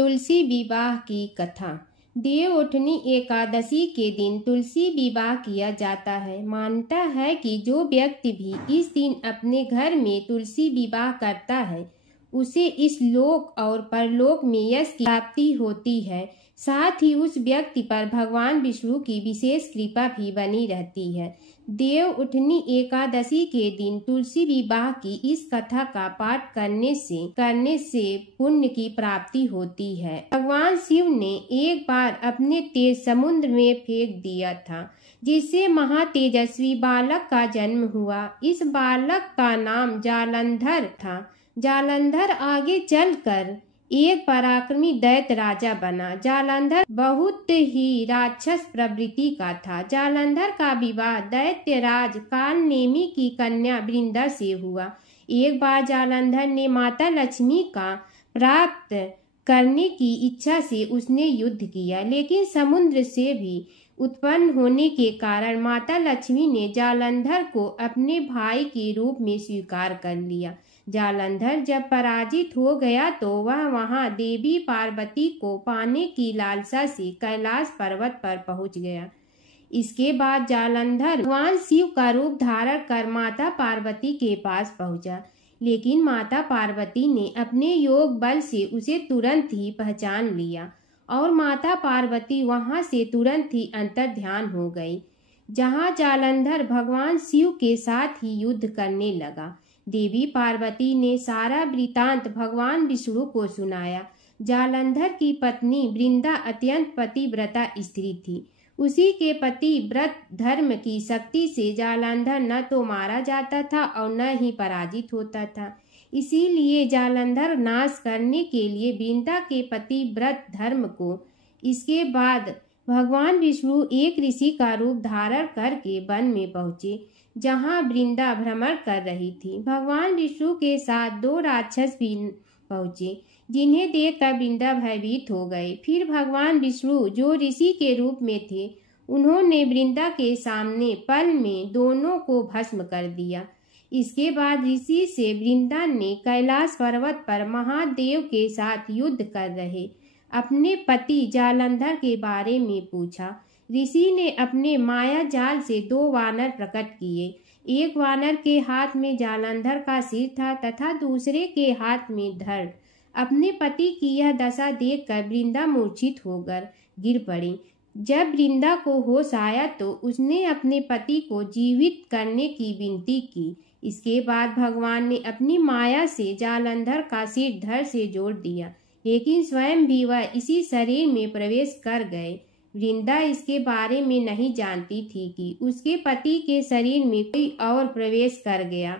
तुलसी विवाह की कथा। देवउठनी एकादशी के दिन तुलसी विवाह किया जाता है। मानता है कि जो व्यक्ति भी इस दिन अपने घर में तुलसी विवाह करता है उसे इस लोक और परलोक में यश की प्राप्ति होती है। साथ ही उस व्यक्ति पर भगवान विष्णु की विशेष कृपा भी बनी रहती है। देवउठनी एकादशी के दिन तुलसी विवाह की इस कथा का पाठ करने से पुण्य की प्राप्ति होती है। भगवान शिव ने एक बार अपने तेज समुद्र में फेंक दिया था, जिससे महातेजस्वी बालक का जन्म हुआ। इस बालक का नाम जालंधर था। जालंधर आगे चलकर एक पराक्रमी दैत्य राजा बना। जालंधर बहुत ही राक्षस प्रवृत्ति का था। जालंधर का विवाह दैत्यराज कालनेमी की कन्या वृंदा से हुआ। एक बार जालंधर ने माता लक्ष्मी का प्राप्त करने की इच्छा से उसने युद्ध किया, लेकिन समुद्र से भी उत्पन्न होने के कारण माता लक्ष्मी ने जालंधर को अपने भाई के रूप में स्वीकार कर लिया। जालंधर जब पराजित हो गया तो वह वहां देवी पार्वती को पाने की लालसा से कैलाश पर्वत पर पहुंच गया। इसके बाद जालंधर भगवान शिव का रूप धारण कर माता पार्वती के पास पहुंचा, लेकिन माता पार्वती ने अपने योग बल से उसे तुरंत ही पहचान लिया और माता पार्वती वहां से तुरंत ही अंतर्ध्यान हो गई। जहां जालंधर भगवान शिव के साथ ही युद्ध करने लगा। देवी पार्वती ने सारा वृतांत भगवान विष्णु को सुनाया। जालंधर की पत्नी वृंदा अत्यंत पतिव्रता स्त्री थी। उसी के पति व्रत धर्म की शक्ति से जालंधर न तो मारा जाता था और न ही पराजित होता था। इसीलिए जालंधर नाश करने के लिए वृंदा के पति व्रत धर्म को इसके बाद भगवान विष्णु एक ऋषि का रूप धारण करके वन में पहुंचे, जहां वृंदा भ्रमण कर रही थी। भगवान विष्णु के साथ दो राक्षस भी पहुंचे, जिन्हें देखकर वृंदा भयभीत हो गए। फिर भगवान विष्णु जो ऋषि के रूप में थे, उन्होंने वृंदा के सामने पल में दोनों को भस्म कर दिया। इसके बाद ऋषि से वृंदा ने कैलाश पर्वत पर महादेव के साथ युद्ध कर रहे अपने पति जालंधर के बारे में पूछा। ऋषि ने अपने माया जाल से दो वानर प्रकट किए। एक वानर के हाथ में जालंधर का सिर था तथा दूसरे के हाथ में धड़। अपने पति की यह दशा देखकर वृंदा मूर्छित होकर गिर पड़ी। जब वृंदा को होश आया तो उसने अपने पति को जीवित करने की विनती की। इसके बाद भगवान ने अपनी माया से जालंधर का सिर धड़ से जोड़ दिया, लेकिन स्वयं भी वह इसी शरीर में प्रवेश कर गए। वृंदा इसके बारे में नहीं जानती थी कि उसके पति के शरीर में कोई और प्रवेश कर गया।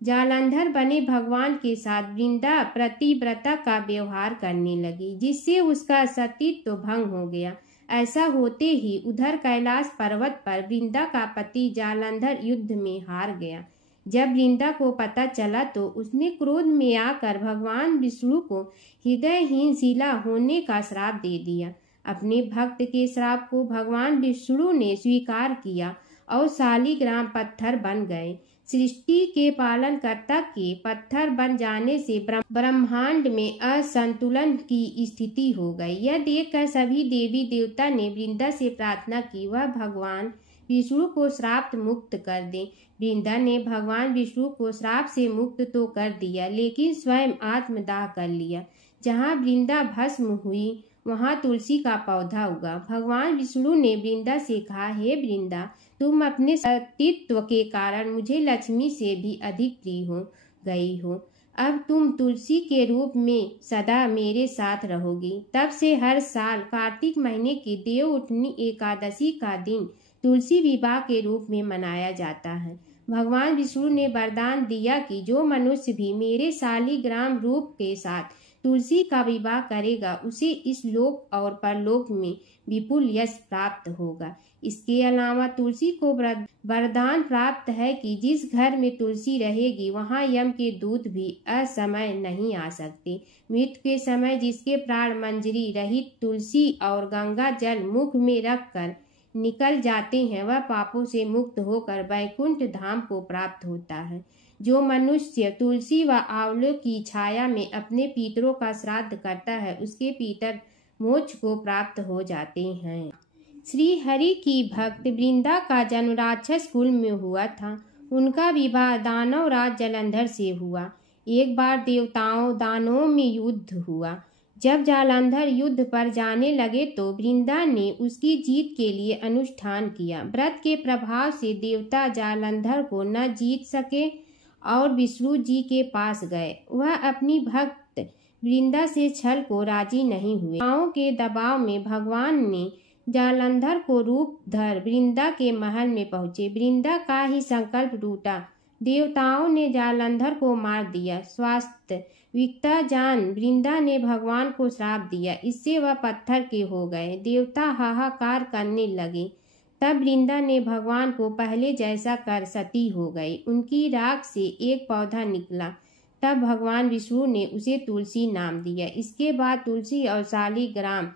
जालंधर बने भगवान के साथ वृंदा प्रतिव्रता का व्यवहार करने लगी, जिससे उसका सतीत्व भंग हो गया। ऐसा होते ही उधर कैलाश पर्वत पर वृंदा का पति जालंधर युद्ध में हार गया। जब वृंदा को पता चला तो उसने क्रोध में आकर भगवान विष्णु को हृदयहीन शिला होने का श्राप दे दिया। अपने भक्त के श्राप को भगवान विष्णु ने स्वीकार किया और शालिग्राम पत्थर बन गए। सृष्टि के पालनकर्ता के पत्थर बन जाने से ब्रह्मांड में असंतुलन की स्थिति हो गई। यह देखकर सभी देवी देवता ने वृंदा से प्रार्थना की वह भगवान विष्णु को श्राप मुक्त कर दे। वृंदा ने भगवान विष्णु को श्राप से मुक्त तो कर दिया, लेकिन स्वयं आत्मदाह कर लिया। जहाँ वृंदा भस्म हुई वहाँ तुलसी का पौधा उगा। भगवान विष्णु ने वृंदा से कहा, हे वृंदा, तुम अपने सतीत्व के कारण मुझे लक्ष्मी से भी अधिक प्रिय हो गई हो। अब तुम तुलसी के रूप में सदा मेरे साथ रहोगी। तब से हर साल कार्तिक महीने की देवउठनी एकादशी का दिन तुलसी विवाह के रूप में मनाया जाता है। भगवान विष्णु ने वरदान दिया कि जो मनुष्य भी मेरे शालिग्राम रूप के साथ तुलसी का विवाह करेगा उसे इस लोक और परलोक में विपुल यश प्राप्त होगा। इसके अलावा तुलसी को वरदान प्राप्त है कि जिस घर में तुलसी रहेगी वहां यम के दूत भी असमय नहीं आ सकते। मृत्यु के समय जिसके प्राण मंजरी रहित तुलसी और गंगा जल मुख में रखकर निकल जाते हैं, वह पापों से मुक्त होकर वैकुंठ धाम को प्राप्त होता है। जो मनुष्य तुलसी व आंवलों की छाया में अपने पितरों का श्राद्ध करता है उसके पितर मोक्ष को प्राप्त हो जाते हैं। श्री हरि की भक्त वृंदा का जन्म राक्षस कुल में हुआ था। उनका विवाह दानव राज जालंधर से हुआ। एक बार देवताओं दानवों में युद्ध हुआ। जब जालंधर युद्ध पर जाने लगे तो वृंदा ने उसकी जीत के लिए अनुष्ठान किया। व्रत के प्रभाव से देवता जालंधर को न जीत सके और विष्णु जी के पास गए। वह अपनी भक्त वृंदा से छल को राजी नहीं हुए। देवताओं के दबाव में भगवान ने जालंधर को रूप धर वृंदा के महल में पहुंचे। वृंदा का ही संकल्प टूटा। देवताओं ने जालंधर को मार दिया। वास्तविकता जान वृंदा ने भगवान को श्राप दिया। इससे वह पत्थर के हो गए। देवता हाहाकार करने लगे। तब वृंदा ने भगवान को पहले जैसा कर सती हो गई। उनकी राख से एक पौधा निकला। तब भगवान विष्णु ने उसे तुलसी नाम दिया। इसके बाद तुलसी और शालिग्राम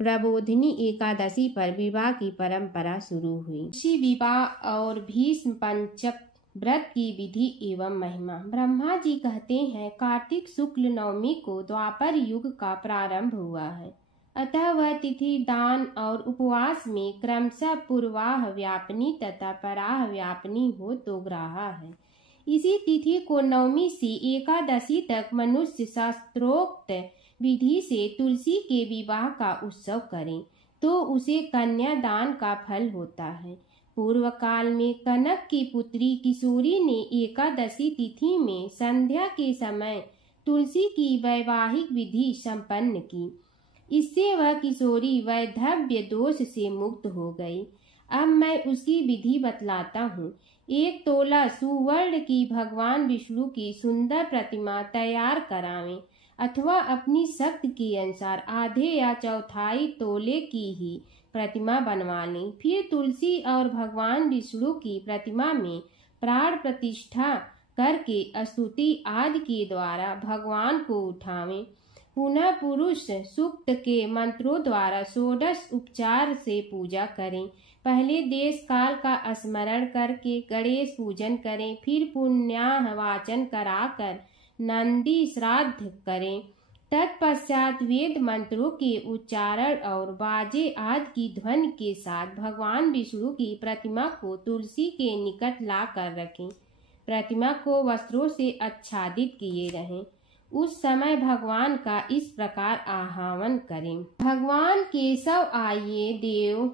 प्रबोधिनी एकादशी पर विवाह की परंपरा शुरू हुई। तुलसी विवाह और भीष्म पंचक व्रत की विधि एवं महिमा। ब्रह्मा जी कहते हैं कार्तिक शुक्ल नवमी को द्वापर युग का प्रारंभ हुआ है। अतः वह तिथि दान और उपवास में क्रमशः पूर्वाह व्यापिनी तथा पराह व्यापिनी हो तो ग्राहा है। इसी तिथि को नवमी से एकादशी तक मनुष्य शास्त्रोक्त विधि से तुलसी के विवाह का उत्सव करें तो उसे कन्यादान का फल होता है। पूर्व काल में कनक की पुत्री किशोरी ने एकादशी तिथि में संध्या के समय तुलसी की वैवाहिक विधि संपन्न की। इससे वह किशोरी वैधव्य दोष से मुक्त हो गई। अब मैं उसकी विधि बतलाता हूँ। 1 तोला सुवर्ण की भगवान विष्णु की सुंदर प्रतिमा तैयार करावें अथवा अपनी शक्ति के अनुसार आधे या चौथाई तोले की ही प्रतिमा बनवा लें। फिर तुलसी और भगवान विष्णु की प्रतिमा में प्राण प्रतिष्ठा करके स्तुति आदि के द्वारा भगवान को उठावें। पुनः पुरुष सूक्त के मंत्रों द्वारा षोडश उपचार से पूजा करें। पहले देश काल का स्मरण करके गणेश पूजन करें। फिर पुण्याह वाचन कराकर नंदी श्राद्ध करें। तत्पश्चात वेद मंत्रों के उच्चारण और बाजे आदि की ध्वनि के साथ भगवान विष्णु की प्रतिमा को तुलसी के निकट ला कर रखें। प्रतिमा को वस्त्रों से आच्छादित किए रहें। उस समय भगवान का इस प्रकार आह्वान करें। भगवान केशव आइए देव,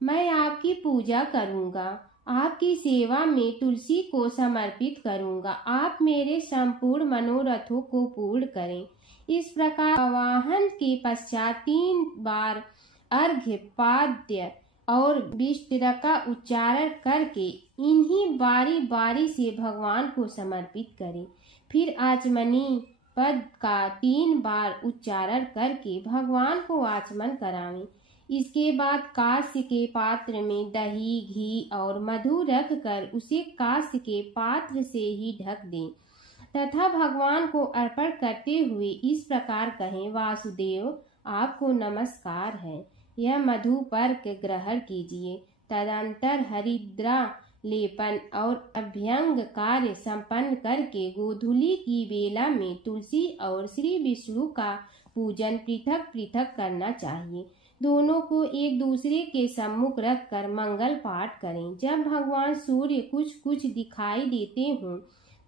मैं आपकी पूजा करूंगा। आपकी सेवा में तुलसी को समर्पित करूंगा। आप मेरे संपूर्ण मनोरथों को पूर्ण करें। इस प्रकार आवाहन के पश्चात 3 बार अर्घ्य पाद्य और विष्टि का उच्चारण करके इन्हीं बारी बारी से भगवान को समर्पित करें। फिर आचमनी पद का 3 बार उच्चारण करके भगवान को आचमन करावें। इसके बाद कांस्य के पात्र में दही, घी और मधु रख कर उसे कांस्य के पात्र से ही ढक दें तथा भगवान को अर्पण करते हुए इस प्रकार कहें, वासुदेव आपको नमस्कार है। यह मधु पर्क ग्रहण कीजिए। तदंतर हरिद्रा लेपन और अभ्यंग कार्य संपन्न करके गोधूली की बेला में तुलसी और श्री विष्णु का पूजन पृथक पृथक करना चाहिए। दोनों को एक दूसरे के सम्मुख रख कर मंगल पाठ करें। जब भगवान सूर्य कुछ कुछ दिखाई देते हों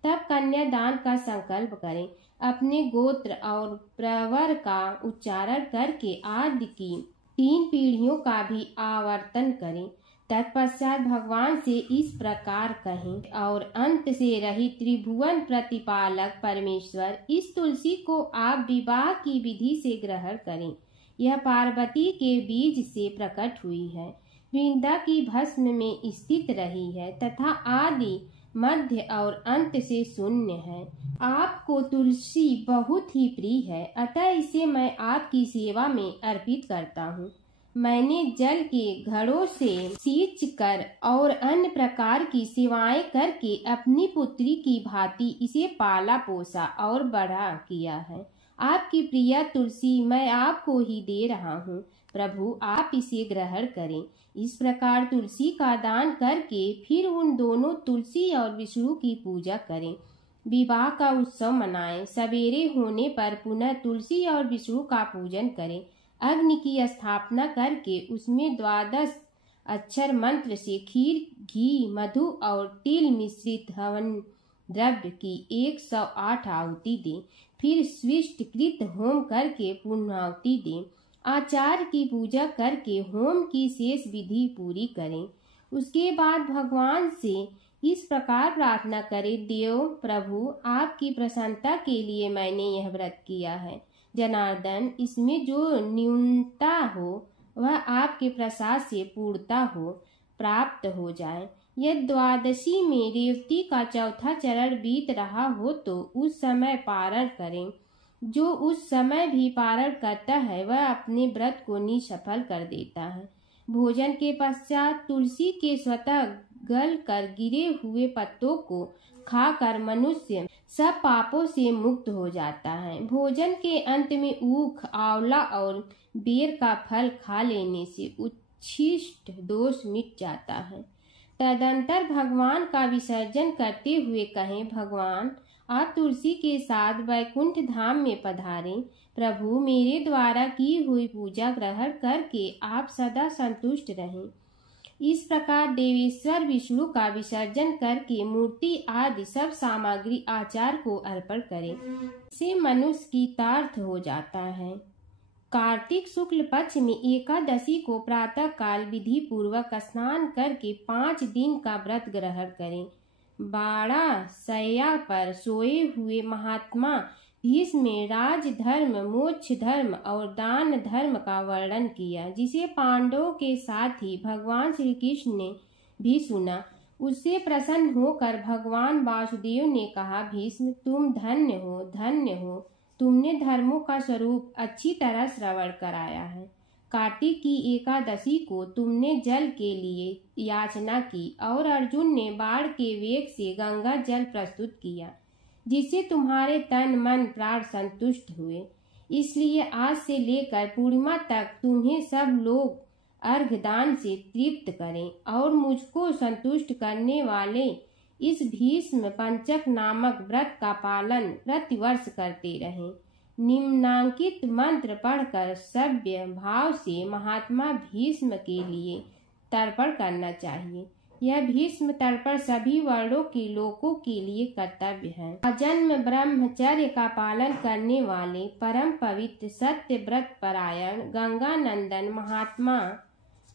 तब कन्यादान का संकल्प करें। अपने गोत्र और प्रवर का उच्चारण करके आदि की 3 पीढ़ियों का भी आवर्तन करें। तत्पश्चात भगवान से इस प्रकार कहें, और अंत से रहित त्रिभुवन प्रतिपालक परमेश्वर, इस तुलसी को आप विवाह की विधि से ग्रहण करें। यह पार्वती के बीज से प्रकट हुई है, वृंदा की भस्म में स्थित रही है तथा आदि मध्य और अंत से शून्य है। आपको तुलसी बहुत ही प्रिय है, अतः इसे मैं आपकी सेवा में अर्पित करता हूँ। मैंने जल के घड़ों से सींच कर और अन्य प्रकार की सेवाएं करके अपनी पुत्री की भांति इसे पाला पोसा और बड़ा किया है। आपकी प्रिय तुलसी मैं आपको ही दे रहा हूँ, प्रभु आप इसे ग्रहण करें। इस प्रकार तुलसी का दान करके फिर उन दोनों तुलसी और विष्णु की पूजा करें। विवाह का उत्सव मनाएं। सवेरे होने पर पुनः तुलसी और विष्णु का पूजन करें। अग्नि की स्थापना करके उसमें 12 अक्षर मंत्र से खीर, घी, मधु और तिल मिश्रित हवन द्रव्य की 108 आहुति दें। फिर स्विष्टकृत होम करके पूर्णाहुति दें। आचार्य की पूजा करके होम की शेष विधि पूरी करें। उसके बाद भगवान से इस प्रकार प्रार्थना करें, देव प्रभु आपकी प्रसन्नता के लिए मैंने यह व्रत किया है। जनार्दन, इसमें जो न्यूनता हो वह आपके प्रसाद से पूर्णता हो प्राप्त हो जाए। यदि द्वादशी में रेवती का चौथा चरण बीत रहा हो तो उस समय पारण करें। जो उस समय भी पारण करता है वह अपने व्रत को निष्फल कर देता है। भोजन के पश्चात तुलसी के स्वतः गल कर गिरे हुए पत्तों को खाकर मनुष्य सब पापों से मुक्त हो जाता है। भोजन के अंत में ऊख, आंवला और बेर का फल खा लेने से उच्छिष्ट दोष मिट जाता है। तदंतर भगवान का विसर्जन करते हुए कहें, भगवान आप तुलसी के साथ वैकुंठ धाम में पधारें। प्रभु मेरे द्वारा की हुई पूजा ग्रहण करके आप सदा संतुष्ट रहें। इस प्रकार देवेश्वर विष्णु का विसर्जन करके मूर्ति आदि सब सामग्री आचार्य को अर्पण करें। से मनुष्य की तार्थ हो जाता है। कार्तिक शुक्ल पक्ष में एकादशी को प्रातः काल विधि पूर्वक स्नान करके 5 दिन का व्रत ग्रहण करें। बाड़ा शैया पर सोए हुए महात्मा भीष्म ने राजधर्म, मोक्ष धर्म और दान धर्म का वर्णन किया, जिसे पांडवों के साथ ही भगवान श्री कृष्ण ने भी सुना। उससे प्रसन्न होकर भगवान वासुदेव ने कहा, भीष्म तुम धन्य हो, धन्य हो, तुमने धर्मों का स्वरूप अच्छी तरह श्रवण कराया है। कार्तिक की एकादशी को तुमने जल के लिए याचना की और अर्जुन ने बाण के वेग से गंगा जल प्रस्तुत किया, जिससे तुम्हारे तन मन प्राण संतुष्ट हुए। इसलिए आज से लेकर पूर्णिमा तक तुम्हें सब लोग अर्घदान से तृप्त करें और मुझको संतुष्ट करने वाले इस भीष्म पंचक नामक व्रत का पालन प्रतिवर्ष करते रहें। निम्नांकित मंत्र पढ़कर सभ्य भाव से महात्मा भीष्म के लिए तर्पण करना चाहिए। यह भीष्म तर्पण सभी वर्णों के लोगों के लिए कर्तव्य है। अजन्म ब्रह्मचर्य का पालन करने वाले परम पवित्र सत्य व्रत परायण गंगा नंदन महात्मा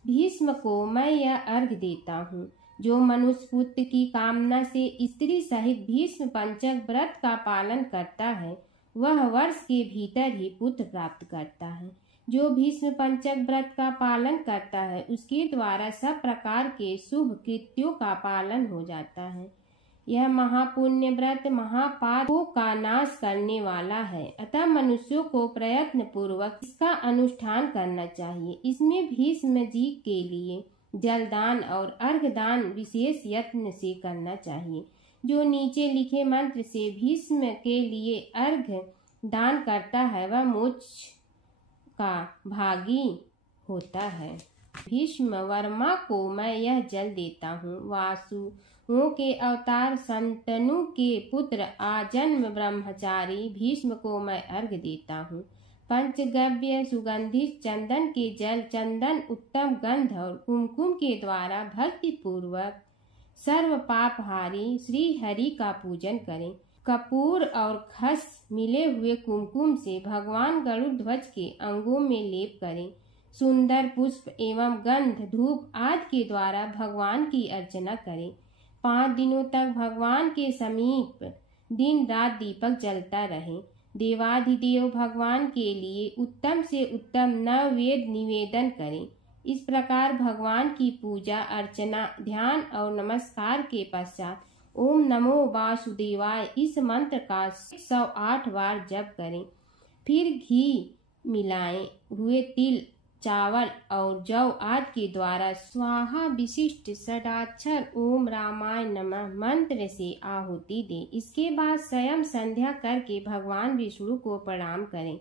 भीष्म को मैं यह अर्घ देता हूँ। जो मनुष्य पुत्र की कामना से स्त्री सहित भीष्म पंचक व्रत का पालन करता है वह वर्ष के भीतर ही पुत्र प्राप्त करता है। जो भीष्म पंचक व्रत का पालन करता है उसके द्वारा सब प्रकार के शुभ कृत्यों का पालन हो जाता है। यह महापुण्य व्रत महापापों का नाश करने वाला है, अतः मनुष्यों को प्रयत्न पूर्वक इसका अनुष्ठान करना चाहिए। इसमें भीष्म जी के लिए जलदान और अर्घदान विशेष यत्न से करना चाहिए। जो नीचे लिखे मंत्र से भीष्म के लिए अर्घ दान करता है वह मोक्ष का भागी होता है। भीष्म वर्मा को मैं यह जल देता हूँ। वासुओं के अवतार संतनु के पुत्र आजन्म ब्रह्मचारी भीष्म को मैं अर्घ देता हूँ। पंचगव्य सुगंधित चंदन के जल, चंदन उत्तम गंध और कुमकुम के द्वारा भक्ति पूर्वक सर्व पापहारी श्री हरि का पूजन करें। कपूर और खस मिले हुए कुमकुम से भगवान गरुड़ध्वज के अंगों में लेप करें। सुंदर पुष्प एवं गंध धूप आदि के द्वारा भगवान की अर्चना करें। 5 दिनों तक भगवान के समीप दिन रात दीपक जलता रहे। देवाधिदेव भगवान के लिए उत्तम से उत्तम नैवेद्य निवेदन करें। इस प्रकार भगवान की पूजा अर्चना ध्यान और नमस्कार के पश्चात ओम नमो वासुदेवाय इस मंत्र का 108 बार जप करें। फिर घी मिलाए हुए तिल चावल और जौ आदि के द्वारा स्वाहा विशिष्ट षडाक्षर ओम रामाय नमः मंत्र से आहुति दें। इसके बाद स्वयं संध्या करके भगवान विष्णु को प्रणाम करें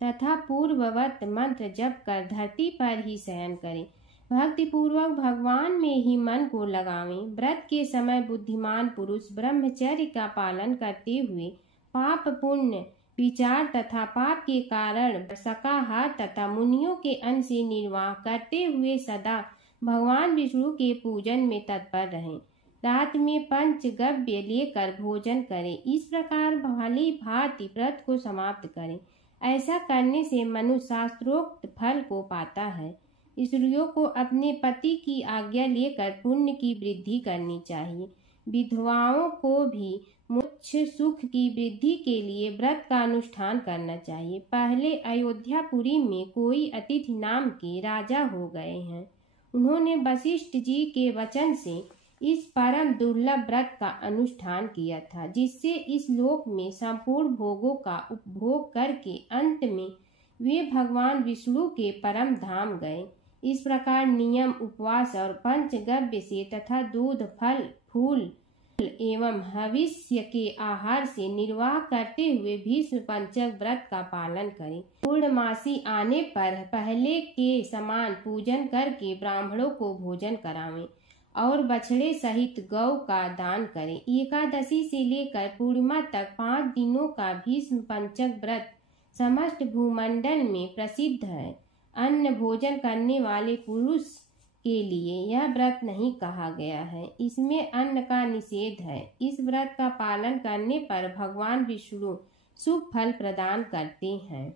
तथा पूर्ववत मंत्र जप कर धरती पर ही शयन करें। भक्ति पूर्वक भगवान में ही मन को लगावें। व्रत के समय बुद्धिमान पुरुष ब्रह्मचर्य का पालन करते हुए पाप पुण्य विचार तथा पाप के कारण शाकाहार तथा मुनियों के अन्न से निर्वाह करते हुए सदा भगवान विष्णु के पूजन में तत्पर रहें। रात में पंचगव्य लेकर भोजन करें। इस प्रकार भली भांति व्रत को समाप्त करें। ऐसा करने से मनुष्य शास्त्रोक्त फल को पाता है। स्त्रियों को अपने पति की आज्ञा लेकर पुण्य की वृद्धि करनी चाहिए। विधवाओं को भी मोक्ष सुख की वृद्धि के लिए व्रत का अनुष्ठान करना चाहिए। पहले अयोध्यापुरी में कोई अतिथि नाम के राजा हो गए हैं। उन्होंने वशिष्ठ जी के वचन से इस परम दुर्लभ व्रत का अनुष्ठान किया था, जिससे इस लोक में संपूर्ण भोगों का उपभोग करके अंत में वे भगवान विष्णु के परम धाम गए। इस प्रकार नियम उपवास और पंचगव्य से तथा दूध फल फूल एवं हविष्य के आहार से निर्वाह करते हुए भीष्म पंचक व्रत का पालन करें। पूर्णमासी आने पर पहले के समान पूजन करके ब्राह्मणों को भोजन करावें और बछड़े सहित गौ का दान करें। एकादशी से लेकर पूर्णिमा तक 5 दिनों का भीष्म पंचक व्रत समस्त भूमंडल में प्रसिद्ध है। अन्न भोजन करने वाले पुरुष के लिए यह व्रत नहीं कहा गया है। इसमें अन्न का निषेध है। इस व्रत का पालन करने पर भगवान विष्णु शुभ फल प्रदान करते हैं।